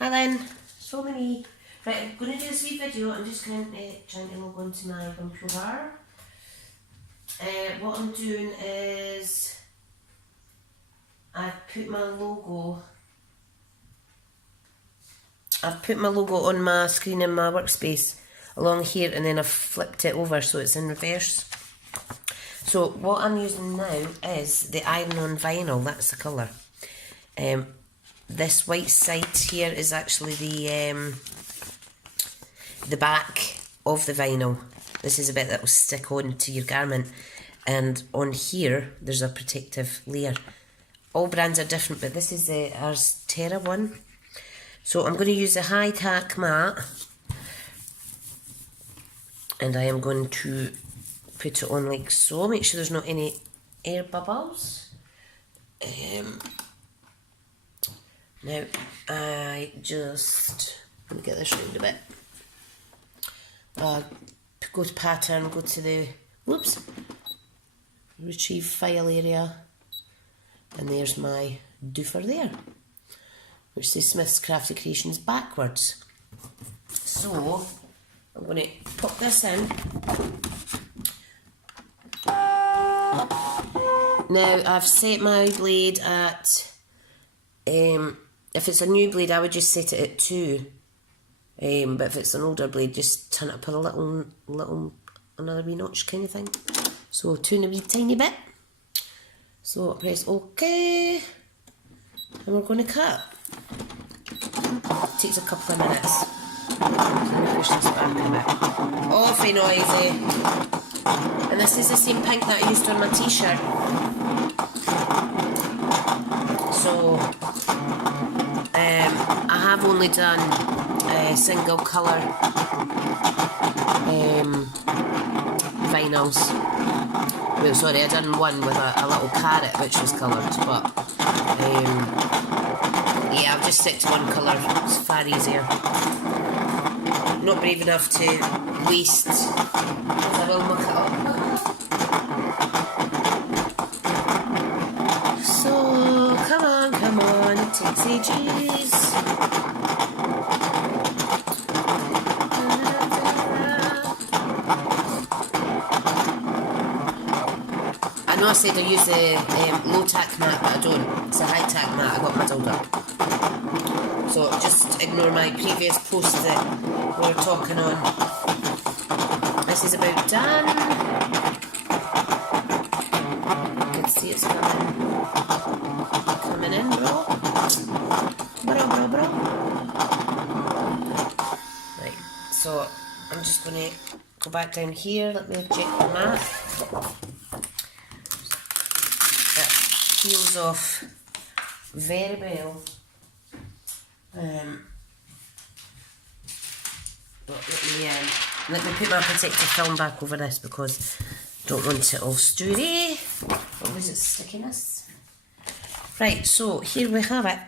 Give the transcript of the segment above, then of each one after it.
Hi Lynn. So many. Right, I'm going to do this wee video. I'm just trying to log on to my computer. What I'm doing is I've put my logo on my screen in my workspace along here, and then I've flipped it over so it's in reverse. So what I'm using now is the iron-on vinyl. That's the colour. This white side here is actually the back of the vinyl. This is a bit that will stick on to your garment, and on here there's a protective layer. All brands are different, but this is the Ars Terra one. So I'm going to use a high tack mat, and I am going to put it on like so. Make sure there's not any air bubbles. Now I just let me get this round a bit. Go to pattern, go to the retrieve file area, and there's my doofer there, which says SmithsCraftyCreations backwards. So I'm going to pop this in. Now I've set my blade at, if it's a new blade I would just set it at 2, but if it's an older blade just turn it up a little another wee notch kind of thing. So 2 and a wee tiny bit. So press OK, and we're going to cut. It takes a couple of minutes. So let me push this back a bit. Awfully noisy. And this is the same pink that I used on my t-shirt. So I have only done single colour vinyls. Well, sorry, I done one with a little carrot which was coloured, but yeah, I'll just stick to one colour. It's far easier. Not brave enough to waste, because I will muck it up. So come on, it takes ages. I know I said I use the low tack mat, but I don't. It's a high tack mat I got muddled up. So just ignore my previous post that we were talking on. This is about done. You can see it's coming in, bro. Bro. Right, so I'm just going to go back down here. Let me check the mat. That peels off very well. But let me put my protective film back over this because I don't want it all stewy. Or lose its stickiness. Right, so here we have it.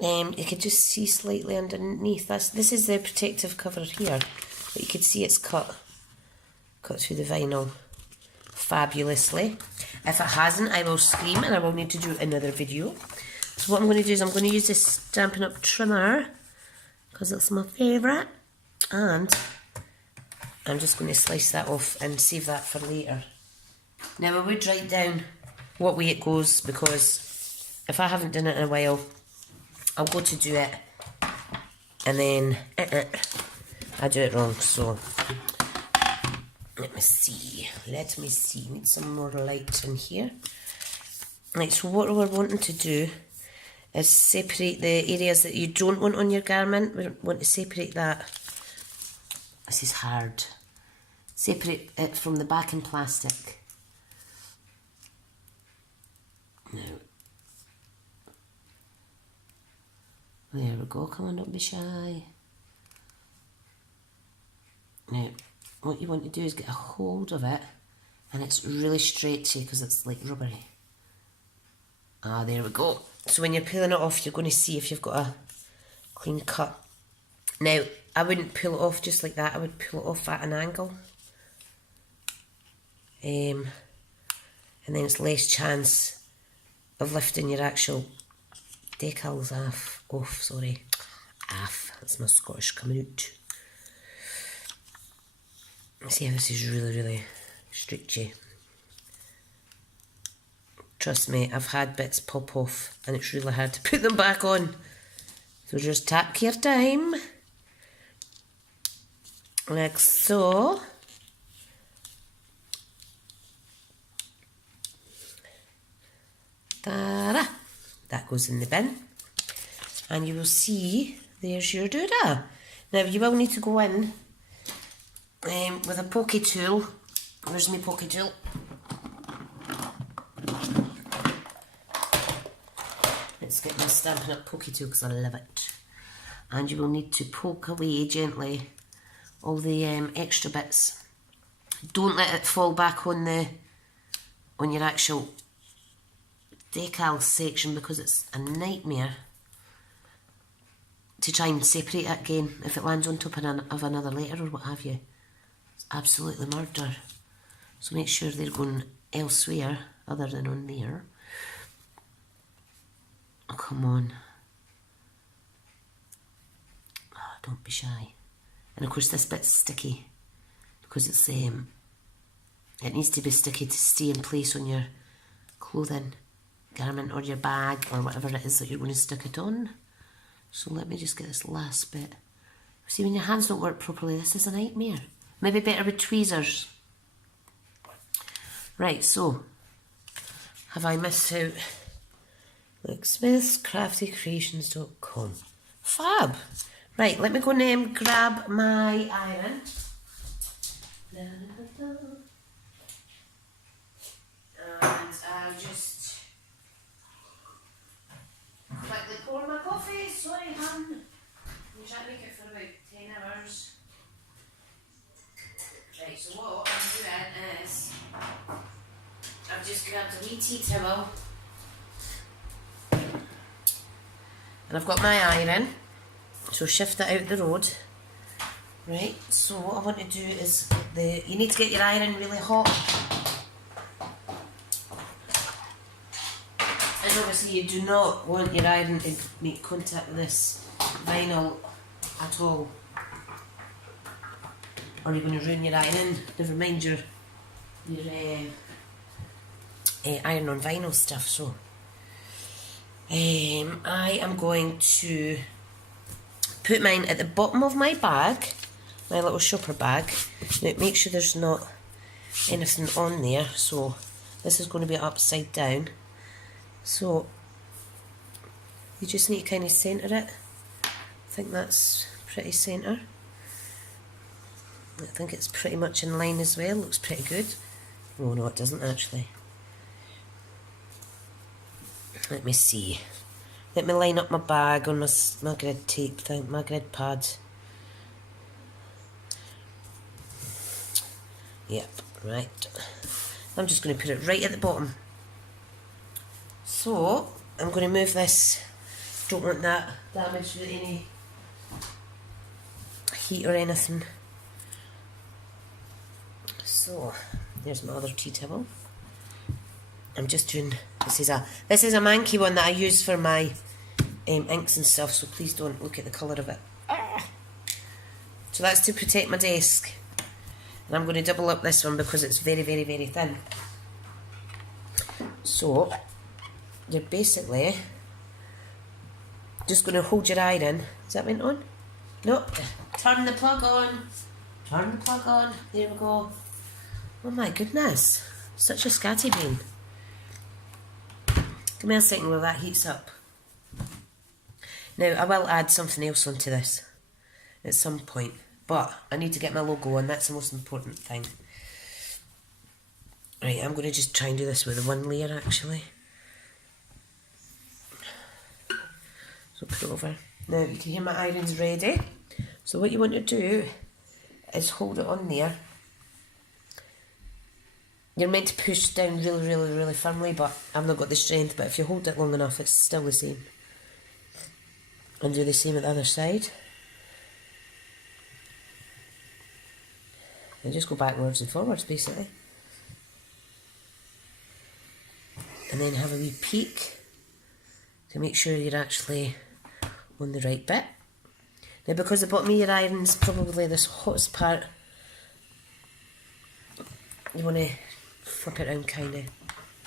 You can just see slightly underneath. This is the protective cover here, but you can see it's cut through the vinyl fabulously. If it hasn't, I will scream and I will need to do another video. So what I'm going to do is I'm going to use this Stampin'Up trimmer because it's my favourite, and I'm just going to slice that off and save that for later. Now I would write down what way it goes, because if I haven't done it in a while, I'll go to do it and then I do it wrong. So let me see, need some more light in here. Right, so what we're wanting to do is separate the areas that you don't want on your garment. We want to separate that. This is hard. Separate it from the backing plastic. Now, there we go. Come on, don't be shy. Now, what you want to do is get a hold of it, and it's really stretchy because it's like rubbery. Ah, there we go. So when you're peeling it off, you're going to see if you've got a clean cut. Now, I wouldn't pull it off just like that. I would pull it off at an angle. And then it's less chance of lifting your actual decals off, sorry. That's my Scottish coming out. See how this is really, really stretchy. Trust me, I've had bits pop off and it's really hard to put them back on. So just take your time. Like so. Ta-da! That goes in the bin. And you will see, there's your doodah. Now you will need to go in with a pokey tool. Where's my pokey tool? Let's get my Stampin' Up pokey tool because I love it. And you will need to poke away gently all the extra bits. Don't let it fall back on your actual decal section because it's a nightmare to try and separate it again if it lands on top of another letter or what have you. It's absolutely murder. So make sure they're going elsewhere other than on there. Oh, come on. Oh, don't be shy. And of course this bit's sticky because it's it needs to be sticky to stay in place on your clothing, garment or your bag or whatever it is that you're going to stick it on. So let me just get this last bit. See, when your hands don't work properly, this is a nightmare. Maybe better with tweezers. Right, so have I missed out? Look, SmithsCraftyCreations.com. Fab. Right, let me go and grab my iron. And I'll just quickly pour my coffee. Sorry, hun. I'm trying to make it for about 10 hours. Right, so what I'm doing is I've just grabbed a wee tea towel and I've got my iron, so shift it out the road. Right, so what I want to do is you need to get your iron really hot, and obviously you do not want your iron to make contact with this vinyl at all, or you're going to ruin your iron. Never mind your iron on vinyl stuff. So I am going to put mine at the bottom of my bag, my little shopper bag. Now make sure there's not anything on there, so this is going to be upside down. So you just need to kind of centre it. I think that's pretty centre. I think it's pretty much in line as well, looks pretty good. Oh no, it doesn't actually. Let me see. Let me line up my bag on my grid tape thing, my grid pad. Yep, right. I'm just going to put it right at the bottom. So, I'm going to move this. Don't want that damaged with any heat or anything. So, there's my other tea towel. I'm just doing, this is a manky one that I use for my inks and stuff, so please don't look at the colour of it. So that's to protect my desk. And I'm going to double up this one because it's very, very, very thin. So, you're basically just going to hold your iron. Is that went on? No. Turn the plug on. Turn the plug on. There we go. Oh my goodness. Such a scatty bean. Give me a second while that heats up. Now, I will add something else onto this at some point, but I need to get my logo on. That's the most important thing. Right, I'm going to just try and do this with one layer actually. So put it over. Now, you can hear my iron's ready. So what you want to do is hold it on there. You're meant to push down really, really, really firmly, but I've not got the strength. But if you hold it long enough, it's still the same. And do the same at the other side. And just go backwards and forwards, basically. And then have a wee peek. to make sure you're actually on the right bit. Now, because the bottom of your iron's probably the hottest part, you want to flip it around kind of,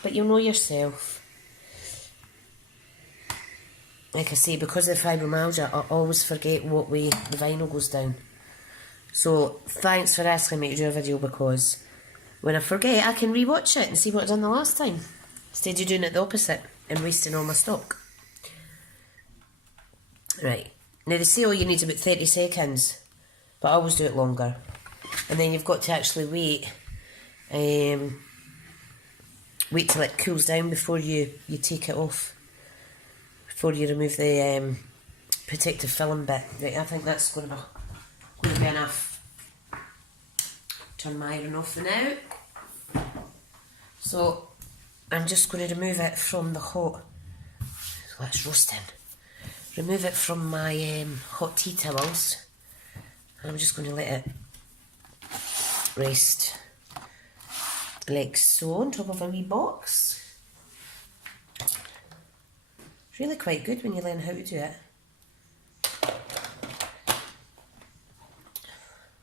but you'll know yourself. Like I say, because of the fibromyalgia, I always forget what way the vinyl goes down. So thanks for asking me to do a video, because when I forget I can re-watch it and see what I've done the last time, instead of doing it the opposite and wasting all my stock. Right, now they say all you need is about 30 seconds, but I always do it longer. And then you've got to actually wait till it cools down before you take it off, before you remove the protective film bit. Right, I think that's going to be enough. Turn my iron off for now. So I'm just going to remove it from the hot, so that's roasting. Remove it from my hot tea towels, and I'm just going to let it rest like so on top of a wee box. It's really quite good when you learn how to do it.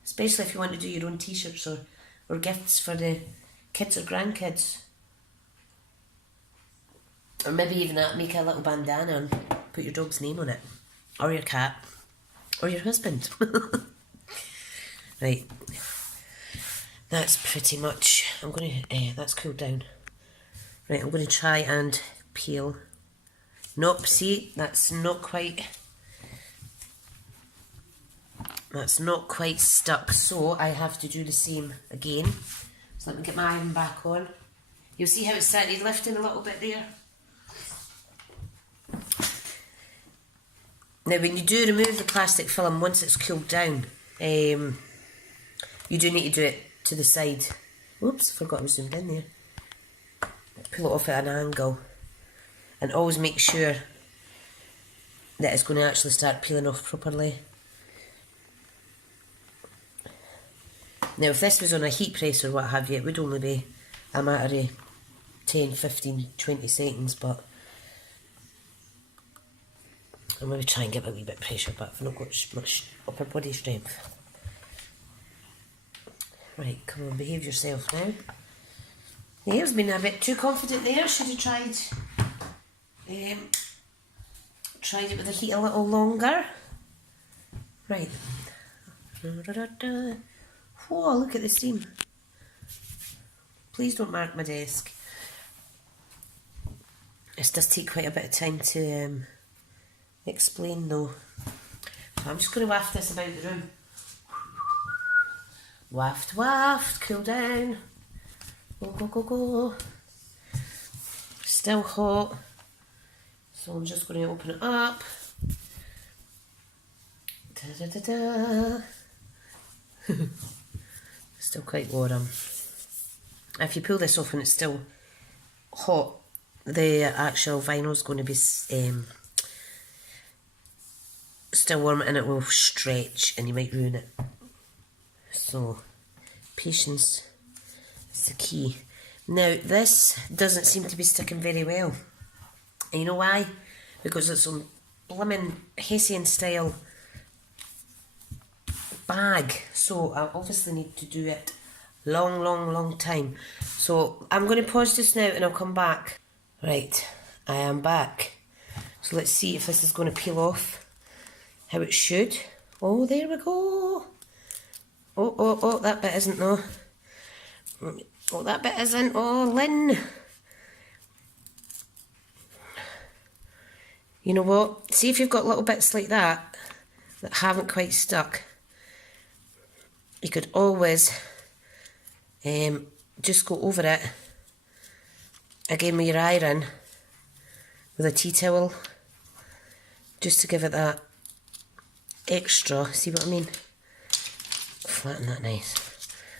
Especially if you want to do your own t-shirts or gifts for the kids or grandkids. Or maybe even make a little bandana and put your dog's name on it. Or your cat. Or your husband. Right. That's pretty much, I'm going to, that's cooled down. Right, I'm going to try and peel. Nope, see, that's not quite stuck, so I have to do the same again. So let me get my iron back on. You'll see how it started lifting a little bit there. Now when you do remove the plastic film, once it's cooled down, you do need to do it to the side. Oops, forgot I was zoomed in there. Pull it off at an angle. And always make sure that it's going to actually start peeling off properly. Now if this was on a heat press or what have you, it would only be a matter of 10, 15, 20 seconds, but I'll maybe try and give it a wee bit of pressure, but I've not got much upper body strength. Right, come on, behave yourself now. The hair's been a bit too confident there, should have tried it with the heat a little longer. Right. Whoa, look at the steam. Please don't mark my desk. This does take quite a bit of time to explain though. So I'm just going to waft this about the room. Waft, waft, cool down. Go, go, go, go. Still hot. So I'm just going to open it up. Da, da, da, da. Still quite warm. If you pull this off and it's still hot, the actual vinyl is going to be still warm and it will stretch and you might ruin it. So, patience is the key. Now, this doesn't seem to be sticking very well. And you know why? Because it's some blimmin' Hessian style bag. So, I obviously need to do it long time. So, I'm going to pause this now and I'll come back. Right, I am back. So, let's see if this is going to peel off how it should. Oh, there we go. Oh, that bit isn't though. Oh, that bit isn't. Oh, Lynn. You know what? See if you've got little bits like that haven't quite stuck. You could always just go over it again with your iron with a tea towel just to give it that extra, see what I mean? Flatten that nice.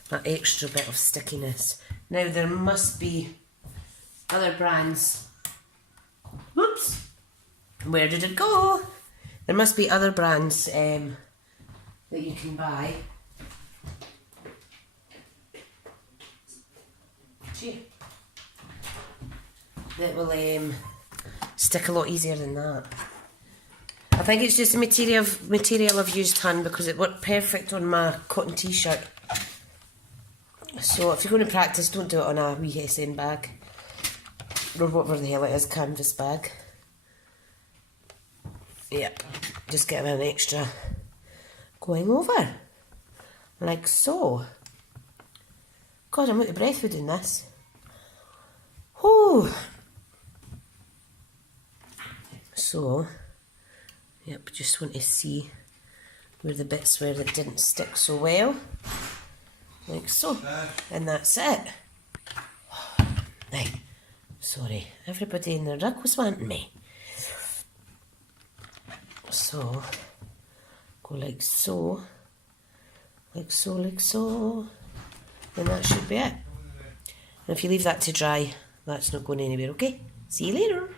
That extra bit of stickiness. Now there must be other brands. Whoops! Where did it go? There must be other brands that you can buy. That will stick a lot easier than that. I think it's just the material I've used hand because it worked perfect on my cotton t-shirt. So if you're going to practice, don't do it on a wee SN bag. Or whatever the hell it is, canvas bag. Yep, just get an extra going over. Like so. God, I'm out of breath with doing this. Whoo! So, yep, just want to see where the bits where it didn't stick so well. Like so. And that's it. Right. Sorry, everybody in the rug was wanting me. So, go like so. Like so, like so. And that should be it. And if you leave that to dry, that's not going anywhere, okay? See you later.